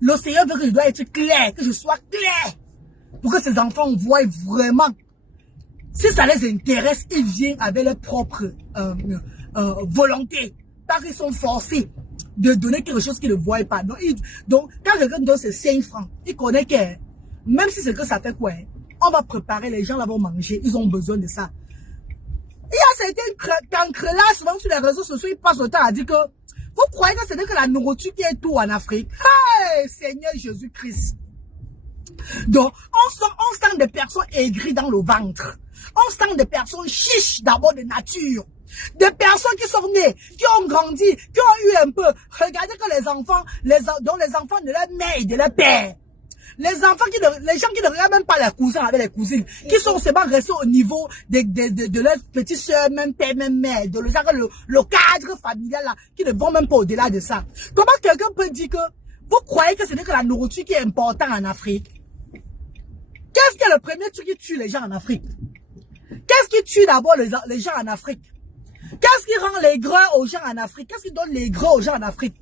Le Seigneur veut que je dois être clair, que je sois clair. Pour que ces enfants voient vraiment. Si ça les intéresse, ils viennent avec leur propre volonté. Parce qu'ils sont forcés de donner quelque chose qu'ils ne voient pas. Donc quand quelqu'un donne ses 5 francs, il connaît que, même si c'est que ça fait quoi, on va préparer, les gens là vont manger, ils ont besoin de ça. Il y a certains cancres là, souvent sur les réseaux sociaux, ils passent le temps à dire que, vous croyez que c'est que la nourriture qui est tout en Afrique? Hey, Seigneur Jésus-Christ. Donc, on sent des personnes aigries dans le ventre. On sent des personnes chiches d'abord de nature. Des personnes qui sont nées, qui ont grandi, qui ont eu un peu. Regardez que les enfants, dont les enfants de leur mère et de leur père. Les enfants les gens qui ne regardent même pas les cousins avec les cousines, qui sont seulement restés au niveau de leurs petites soeurs, même père, même mère, de le cadre familial là, qui ne vont même pas au-delà de ça. Comment quelqu'un peut dire que vous croyez que ce n'est que la nourriture qui est importante en Afrique? Qu'est-ce qui est le premier truc qui tue les gens en Afrique? Qu'est-ce qui tue d'abord les gens en Afrique? Qu'est-ce qui rend les gras aux gens en Afrique? Qu'est-ce qui donne les gras aux gens en Afrique?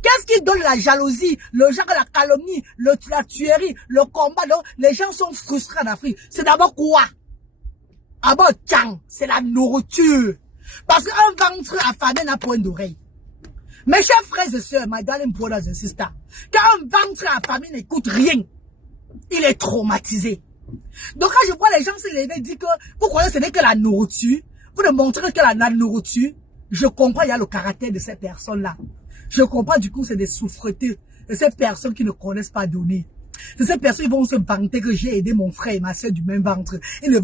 Qu'est-ce qui donne la jalousie, le genre, la calomnie, la tuerie, le combat? Donc, les gens sont frustrés en Afrique. C'est d'abord quoi? D'abord, tiens, c'est la nourriture. Parce qu'un ventre affamé n'a point d'oreille. Mes chers frères et sœurs, my darling brothers and sisters, quand un ventre affamé n'écoute rien, il est traumatisé. Donc quand je vois les gens se lever et dire que vous croyez que ce n'est que la nourriture, vous ne montrez que la nourriture, je comprends, il y a le caractère de ces personnes-là. Je comprends du coup, c'est des souffreteux, de ces personnes qui ne connaissent pas donner. De ces personnes, ils vont se vanter que j'ai aidé mon frère et ma soeur du même ventre. Ils ne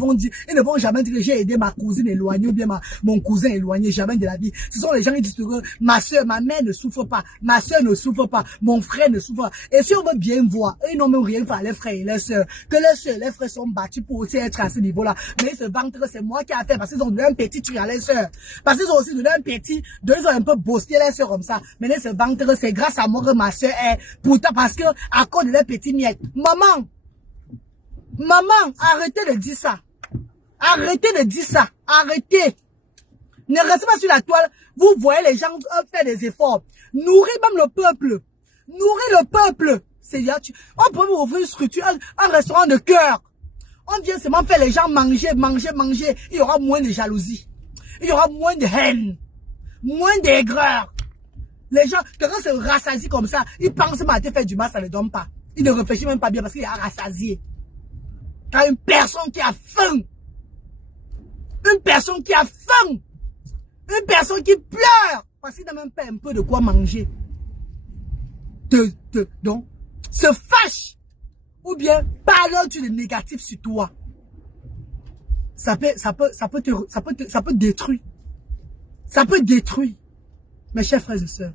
vont jamais dire que j'ai aidé ma cousine éloignée ou bien mon cousin éloigné, jamais de la vie. Ce sont les gens qui disent que ma soeur, ma mère ne souffre pas, ma soeur ne souffre pas, mon frère ne souffre pas. Et si on veut bien voir, ils n'ont même rien fait à les frères et les soeurs. Que les soeurs et les frères sont battus pour aussi être à ce niveau-là. Mais ils se vantent que c'est moi qui ai fait parce qu'ils ont donné un petit truc à les soeurs. Parce qu'ils ont aussi donné un petit, ils ont un peu boosté les soeurs comme ça. Mais ils se vantent que c'est grâce à moi que ma soeur est, pourtant parce que, à cause de leurs petits miettes. Maman, arrêtez de dire ça. Arrêtez de dire ça. Arrêtez. Ne restez pas sur la toile. Vous voyez les gens faire des efforts. Nourrir même le peuple. Nourrir le peuple. On peut vous ouvrir une structure, un restaurant de cœur. On vient seulement faire les gens manger. Il y aura moins de jalousie. Il y aura moins de haine. Moins d'aigreur. Les gens, quelqu'un se rassasie comme ça, ils pensent même à te faire du mal, ça ne le donne pas. Il ne réfléchit même pas bien parce qu'il est rassasié. Quand une personne qui a faim, une personne qui pleure parce qu'il n'a même pas un peu de quoi manger, donc, se fâche ou bien parle du négatif sur toi, ça peut détruire. Ça peut détruire. Mes chers frères et sœurs,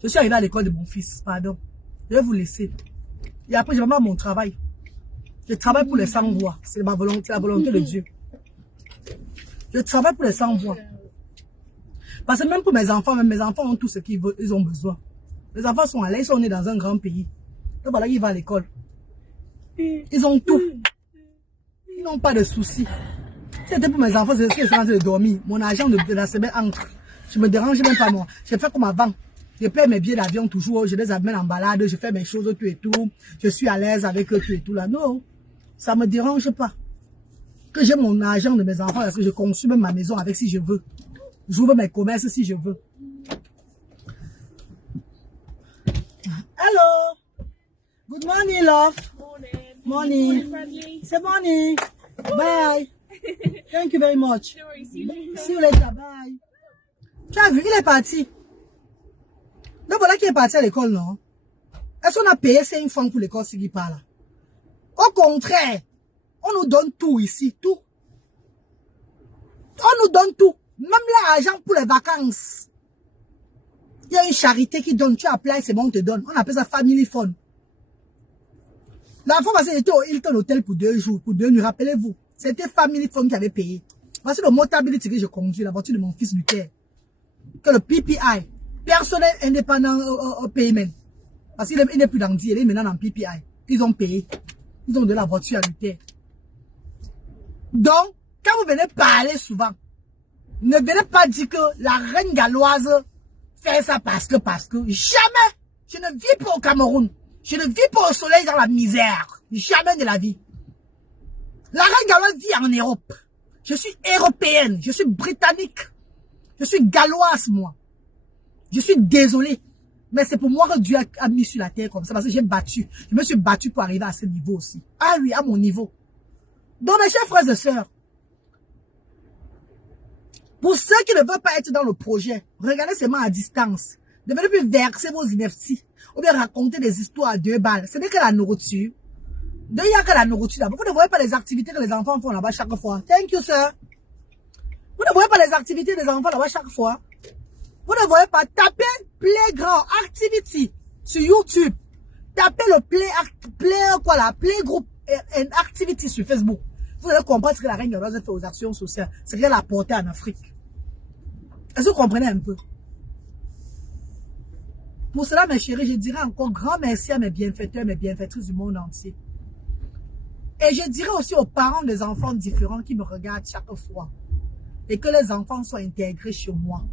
je suis arrivé à l'école de mon fils, pardon. Je vais vous laisser. Et après, je vais faire mon travail. Je travaille pour les sans-voix. C'est ma volonté, la volonté de Dieu. Je travaille pour les sans-voix. Parce que même pour mes enfants ont tout ce qu'ils veulent, ils ont besoin. Les enfants sont à l'aise, ils sont nés dans un grand pays. Donc voilà, ils vont à l'école. Ils ont tout. Ils n'ont pas de soucis. C'était pour mes enfants, c'est ce que je suis en train de dormir. Mon argent de la semaine entre. Je me dérange même pas moi. Je fais comme avant. Je paie mes billets d'avion toujours, je les amène en balade, je fais mes choses, tout et tout. Je suis à l'aise avec eux, tout et tout là. Non, ça me dérange pas. Que j'ai mon argent de mes enfants, parce que je conçois même ma maison avec si je veux. J'ouvre mes commerces si je veux. Hello. Good morning, love. Morning. C'est morning. Bye. Thank you very much. See you later. Bye. Tu as vu, il est parti. Donc voilà qui est parti à l'école, non? Est-ce qu'on a payé 5 francs pour l'école s'il parle? Au contraire, on nous donne tout ici, tout. On nous donne tout. Même l'argent pour les vacances. Il y a une charité qui donne, tu applies, c'est bon, on te donne. On appelle ça family fund. L'enfant était au Hilton Hotel pour 2 jours, pour 2 nuits, rappelez-vous. C'était Family Fund qui avait payé. Voici le Motability que je conduis, la voiture de mon fils Luther. Que le PPI, Personnel Independent Payment. Parce qu'il n'est plus dans DIE, il est maintenant dans PPI. Ils ont payé. Ils ont donné la voiture à Luther. Donc, quand vous venez parler souvent, ne venez pas dire que la reine galloise fait ça parce que. Jamais. Je ne vis pas au Cameroun. Je ne vis pas au soleil dans la misère. Jamais de la vie. La reine galloise vit en Europe. Je suis européenne. Je suis britannique. Je suis galloise, moi. Je suis désolée. Mais c'est pour moi que Dieu a mis sur la terre comme ça. Parce que j'ai battu. Je me suis battu pour arriver à ce niveau aussi. Ah oui, à mon niveau. Donc, mes chers frères et sœurs, pour ceux qui ne veulent pas être dans le projet, regardez seulement à distance. Ne venez plus verser vos inepties. Ou bien raconter des histoires à 2 balles. Ce n'est que la nourriture. Il n'y a que la nourriture là-bas. Vous ne voyez pas les activités que les enfants font là-bas chaque fois. Thank you, sir. Vous ne voyez pas les activités des enfants là-bas chaque fois. Vous ne voyez pas. Tapez Playground Activity sur YouTube. Tapez le Playgroup and Activity sur Facebook. Vous allez comprendre ce que la reine galloise fait aux actions sociales. Ce qu'elle a apporté en Afrique. Est-ce que vous comprenez un peu? Pour cela, mes chéris, je dirais encore grand merci à mes bienfaiteurs, mes bienfaitrices du monde entier. Et je dirais aussi aux parents des enfants différents qui me regardent chaque fois. Et que les enfants soient intégrés chez moi.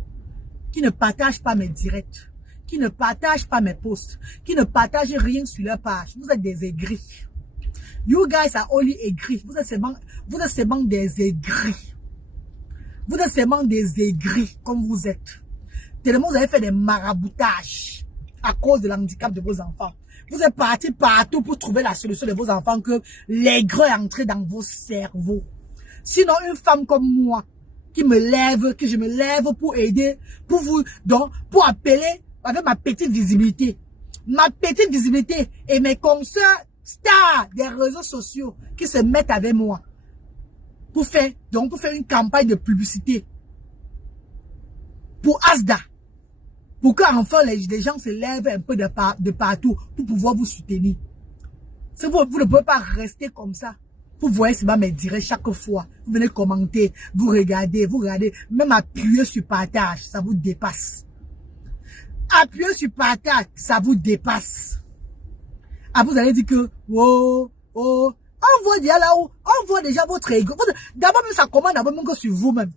Qui ne partagent pas mes directs. Qui ne partagent pas mes posts. Qui ne partagent rien sur leur page. Vous êtes des aigris. You guys are only aigris. Vous êtes seulement des aigris. Vous êtes seulement des aigris comme vous êtes. Tellement vous avez fait des maraboutages à cause de l'handicap de vos enfants. Vous êtes partis partout pour trouver la solution de vos enfants que l'aigre est entré dans vos cerveaux. Sinon, une femme comme moi, que je me lève pour aider, pour appeler avec ma petite visibilité. Ma petite visibilité et mes consoeurs stars des réseaux sociaux qui se mettent avec moi. Pour faire une campagne de publicité. Pour Asda. Pour qu'enfin les gens se lèvent un peu de partout pour pouvoir vous soutenir. Vous ne pouvez pas rester comme ça. Vous voyez c'est mes directs chaque fois. Vous venez commenter, vous regardez. Même appuyer sur partage, ça vous dépasse. Appuyer sur partage, ça vous dépasse. Ah, vous allez dire que, on voit déjà là-haut, on voit déjà votre ego. D'abord même ça commande d'abord même que sur vous-même.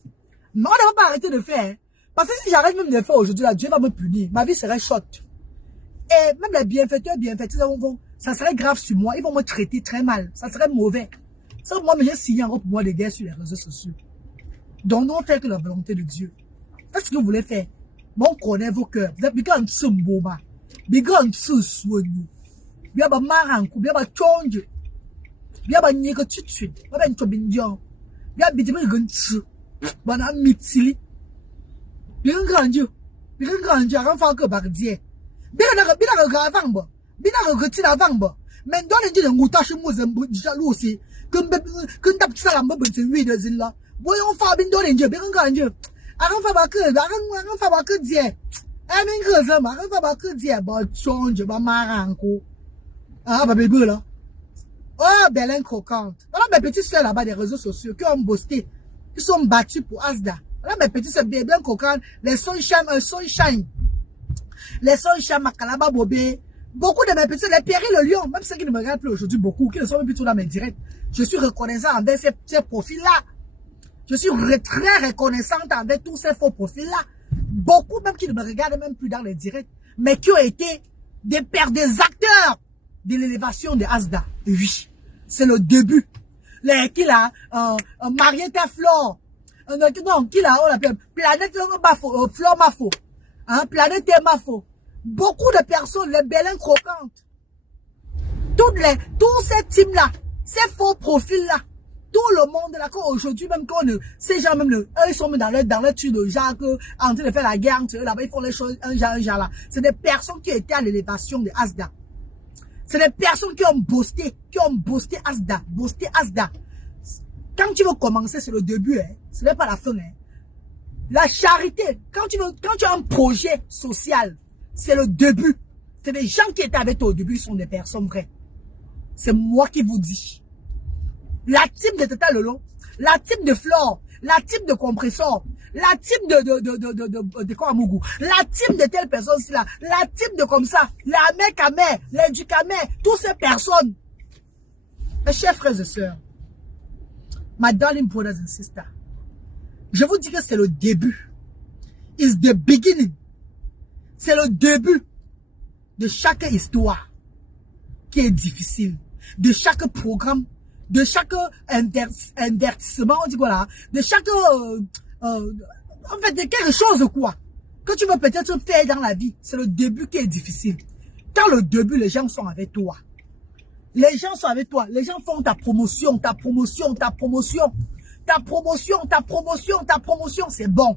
Mais on ne va pas arrêter de faire. Hein. Parce que si j'arrête même de le faire aujourd'hui, là, Dieu va me punir. Ma vie serait short. Et même les bienfaiteurs, bienfaiteurs, ça serait grave sur moi. Ils vont me traiter très mal. Ça serait mauvais. Ça, moi, j'ai signé encore pour moi des guerres sur les réseaux sociaux. Donc, nous, on fait que la volonté de Dieu. Qu'est-ce que vous voulez faire? Bon, on connaît vos cœurs. Vous êtes bien en dessous de moi. Bien en dessous de soignou. Bien en marankou. Bien en tchonge. Bien en nyeko tout de suite. Bien en tchobindion. Bien en bidime en dessous. Bien en mitili. Bien en grandio. Bien en grandio. Bien en fanke bardier. Bien en gravang. Bien en retin avant. Mais dans les gens de Moutache, moi, j'ai jaloux aussi. Quand tu as la mobile, tu es de zilla. Voyons, Fabin dans les gens. Bien en grandio. Arran fa que dire. Amen que ça, arran fa que dire. Bah, change, bah, maranko. Ah, bah, bébé, là. Oh, Belen croquante. Voilà mes petites soeurs là-bas des réseaux sociaux qui ont boosté, qui sont battus pour Asda. Voilà mes petites soeurs Belen croquante, les Sunshine. Les Sunshine, Makalaba Bobé. Beaucoup de mes petites soeurs, les Pierre le Lion, même ceux qui ne me regardent plus aujourd'hui, beaucoup, qui ne sont même plus tout dans mes directs. Je suis reconnaissant envers ces profils-là. Je suis très reconnaissante envers tous ces faux profils-là. Beaucoup même qui ne me regardent même plus dans les directs, mais qui ont été des acteurs de l'élévation de Asda. Oui, c'est le début. Qui a Marietta Flore. Non, qui a, on l'appelle Planète Flore Mafo. Hein, Planète Mafo. Beaucoup de personnes, les bélins croquantes. Tous ces teams-là, ces faux profils-là, tout le monde là, aujourd'hui, même quand ces gens, même eux, ils sont dans leur truc de Jacques, en train de faire la guerre entre eux, là-bas, ils font les choses, un genre là. C'est des personnes qui étaient à l'élévation de Asda. C'est des personnes qui ont boosté Asda, Quand tu veux commencer, c'est le début, hein. Ce n'est pas la fin, hein. La charité, quand tu as un projet social, c'est le début. C'est des gens qui étaient avec toi au début, ils sont des personnes vraies. C'est moi qui vous dis. La team de Tata Lolo, la team de Flore, la team de Compressor, la team de Kwamougou, la team de telle personne là, la team de comme ça, la mec à mère, les Ducamé, toutes ces personnes. Mes chers frères et sœurs, my darling brothers and sisters, je vous dis que c'est le début. It's the beginning. C'est le début de chaque histoire qui est difficile, de chaque programme, de chaque investissement, on dit quoi là, de chaque, en fait, de quelque chose quoi, que tu veux peut-être faire dans la vie. C'est le début qui est difficile. Quand le début, les gens sont avec toi. Les gens sont avec toi. Les gens font ta promotion, ta promotion, ta promotion. Ta promotion, ta promotion, ta promotion, c'est bon.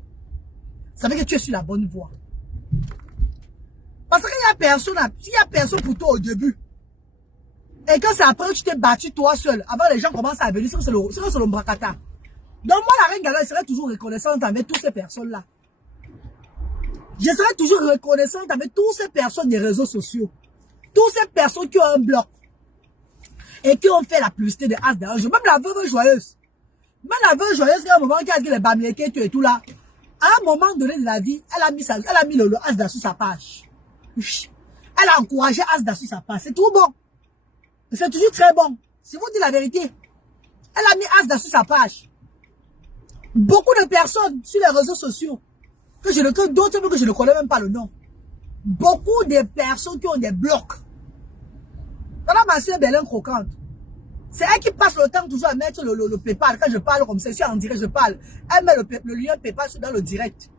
Ça veut dire que tu es sur la bonne voie. Parce qu'il y a personne, il y a personne pour toi au début. Et quand c'est après que tu t'es battu toi seul, avant les gens commencent à venir, c'est le bracata. Donc moi, la reine Gala, serait toujours reconnaissante avec toutes ces personnes-là. Je serai toujours reconnaissante avec toutes ces personnes des réseaux sociaux. Toutes ces personnes qui ont un bloc. Et qui ont fait la publicité de As d'un jour. Même la veuve joyeuse. Même la veuve joyeuse, il y a un moment qui a dit les bamilekés, tu et tout là. À un moment donné de la vie, elle a mis le Asda sur sa page. Elle a encouragé Asda sur sa page. C'est tout bon. C'est toujours très bon. Si vous dites la vérité, elle a mis Asda sur sa page. Beaucoup de personnes sur les réseaux sociaux, d'autres que je ne connais même pas le nom. Beaucoup de personnes qui ont des blocs. Madame ma soeur Bélin croquante. C'est elle qui passe le temps toujours à mettre le PayPal. Quand je parle comme ça, je suis en direct, je parle. Elle met le lien PayPal dans le direct.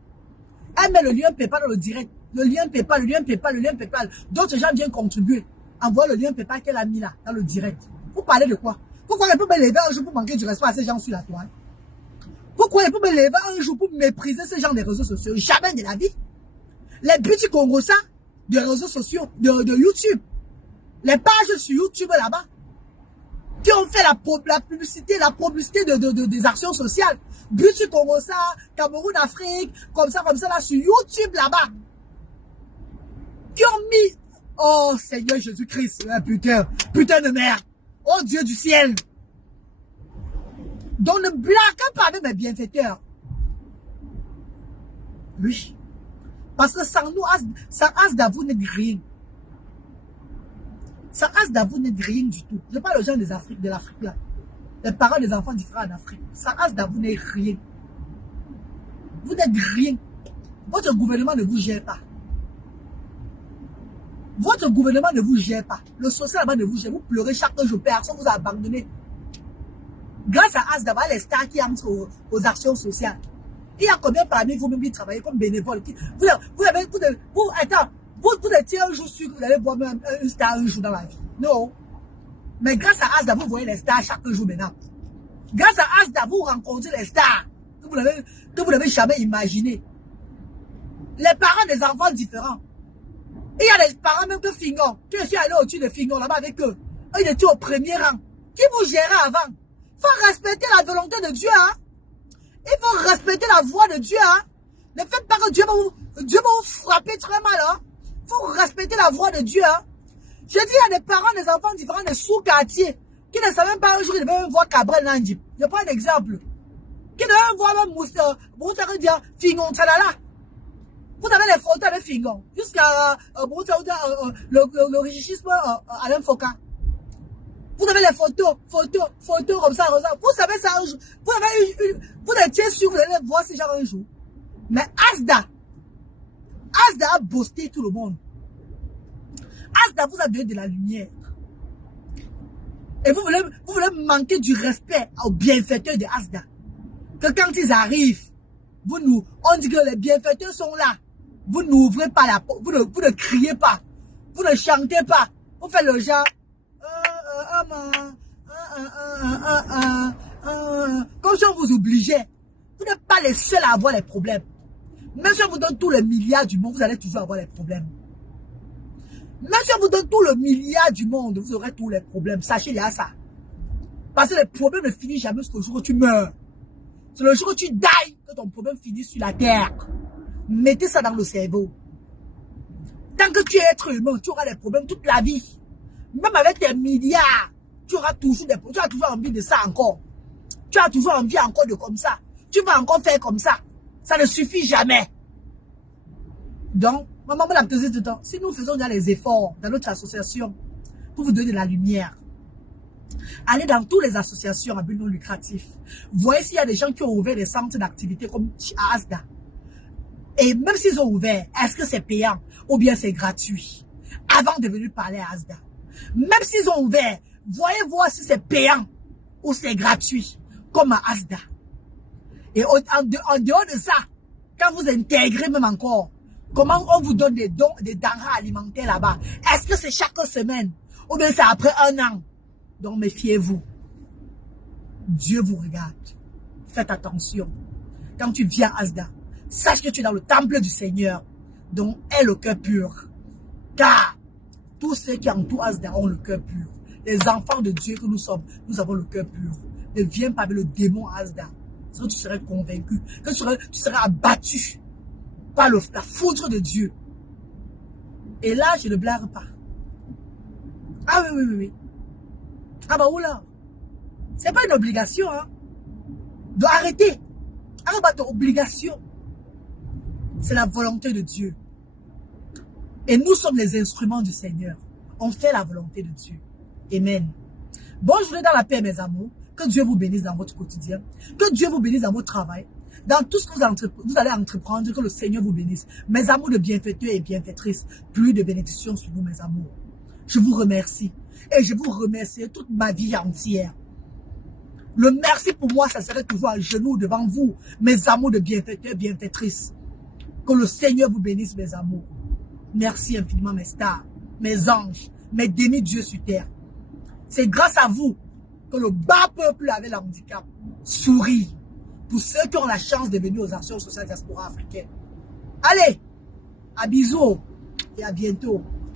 Elle met le lien PayPal dans le direct. Le lien PayPal, le lien PayPal, le lien PayPal. D'autres gens viennent contribuer. Envoie le lien PayPal qu'elle a mis là, dans le direct. Vous parlez de quoi? Pourquoi elle peut me lever un jour pour manquer du respect à ces gens sur la toile? Pourquoi elle peut me lever un jour pour mépriser ces gens des réseaux sociaux? Jamais de la vie. Les petits Congossas des réseaux sociaux, de YouTube. Les pages sur YouTube là-bas. Qui ont fait la publicité des actions sociales. Butu Congossa, Cameroun, Afrique, comme ça là, sur YouTube là-bas. Qui ont mis, oh Seigneur Jésus-Christ, putain de merde. Oh Dieu du ciel. Donc ne blague pas avec mes bienfaiteurs. Oui. Parce que sans nous, sans Asda, vous n'êtes rien. Sans Asda, vous n'êtes rien du tout. Je parle aux gens de l'Afrique là. Les parents des enfants différents en Afrique. Sans Asda, vous n'êtes rien. Vous n'êtes rien. Votre gouvernement ne vous gère pas. Votre gouvernement ne vous gère pas. Le social là-bas ne vous gère. Vous pleurez chaque jour. Personne vous a abandonné. Grâce à Asda, les stars qui entrent aux actions sociales. Il y a combien parmi vous-même qui travaillez comme bénévole? Vous étiez un jour sûr que vous allez voir même une star un jour dans la vie. Non. Mais grâce à Asda, vous voyez les stars chaque jour maintenant. Grâce à Asda, vous rencontrez les stars que vous n'avez jamais imaginé. Les parents des enfants différents. Il y a des parents même que Fingon. Tu es allé au-dessus de Fingon là-bas avec eux. Eux, ils étaient au premier rang. Qui vous gérait avant? Il faut respecter la volonté de Dieu, hein. Il faut respecter la voix de Dieu, hein. Ne faites pas que Dieu va vous frapper très mal, hein. Il faut respecter la voix de Dieu, hein. Je dis, il y a des parents, des enfants différents, des sous-quartiers, qui ne savent même pas un jour, ils devaient même voir Cabrel Nandip. Je prends un exemple. Qui devaient même voir même Moussa Fingon Tsalala. Vous avez les photos de Fingon. Jusqu'à le richisme Alain Foka. Vous avez les photos comme ça. Vous savez ça un jour. Vous étiez sûr que vous allez voir ces gens un jour. Mais Asda a boosté tout le monde. Asda vous a donné de la lumière. Et vous voulez manquer du respect aux bienfaiteurs de Asda. Que quand ils arrivent, on dit que les bienfaiteurs sont là. Vous n'ouvrez pas la porte, vous ne criez pas, vous ne chantez pas. Vous faites le genre, comme si on vous obligeait. Vous n'êtes pas les seuls à avoir les problèmes. Même si on vous donne tous les milliards du monde, vous allez toujours avoir les problèmes. Même si on vous donne tout le milliard du monde, vous aurez tous les problèmes. Sachez-le à ça. Parce que les problèmes ne finissent jamais jusqu'au jour où tu meurs. C'est le jour où tu dailles que ton problème finit sur la terre. Mettez ça dans le cerveau. Tant que tu es être humain, tu auras des problèmes toute la vie. Même avec tes milliards, tu auras toujours envie de ça encore. Tu as toujours envie encore de comme ça. Tu vas encore faire comme ça. Ça ne suffit jamais. Donc, maman me l'a dit tout le temps. Si nous faisons déjà les efforts dans notre association pour vous donner de la lumière, allez dans toutes les associations à but non lucratif. Voyez s'il y a des gens qui ont ouvert des centres d'activité comme à Asda. Et même s'ils ont ouvert, est-ce que c'est payant ou bien c'est gratuit? Avant de venir parler à Asda. Même s'ils ont ouvert, voyez voir si c'est payant ou c'est gratuit, comme à Asda. Et en dehors de ça, quand vous intégrez même encore, comment on vous donne des dons, des denrées alimentaires là-bas? Est-ce que c'est chaque semaine ou bien c'est après un an? Donc méfiez-vous. Dieu vous regarde. Faites attention. Quand tu viens à Asda, sache que tu es dans le temple du Seigneur, dont est le cœur pur. Car tous ceux qui entourent Asda ont le cœur pur. Les enfants de Dieu que nous sommes, nous avons le cœur pur. Ne viens pas avec le démon Asda. Sinon tu serais convaincu, que tu serais abattu par la foudre de Dieu. Et là, je ne blague pas. Ah oui. Ah bah oula. C'est pas une obligation, hein. Donc arrêtez. Arrête pas ton obligation. C'est la volonté de Dieu. Et nous sommes les instruments du Seigneur. On fait la volonté de Dieu. Amen. Bonne journée dans la paix, mes amours. Que Dieu vous bénisse dans votre quotidien. Que Dieu vous bénisse dans votre travail. Dans tout ce que vous allez entreprendre, que le Seigneur vous bénisse. Mes amours de bienfaiteurs et bienfaitrices, plus de bénédictions sur vous, mes amours. Je vous remercie. Et je vous remercie toute ma vie entière. Le merci pour moi, ça serait toujours à genoux devant vous, mes amours de bienfaiteurs et bienfaitrices. Que le Seigneur vous bénisse, mes amours. Merci infiniment, mes stars, mes anges, mes demi-dieux sur terre. C'est grâce à vous que le bas peuple avec le handicap sourit. Pour ceux qui ont la chance de venir aux actions sociales diaspora africaines. Allez, à bisous et à bientôt.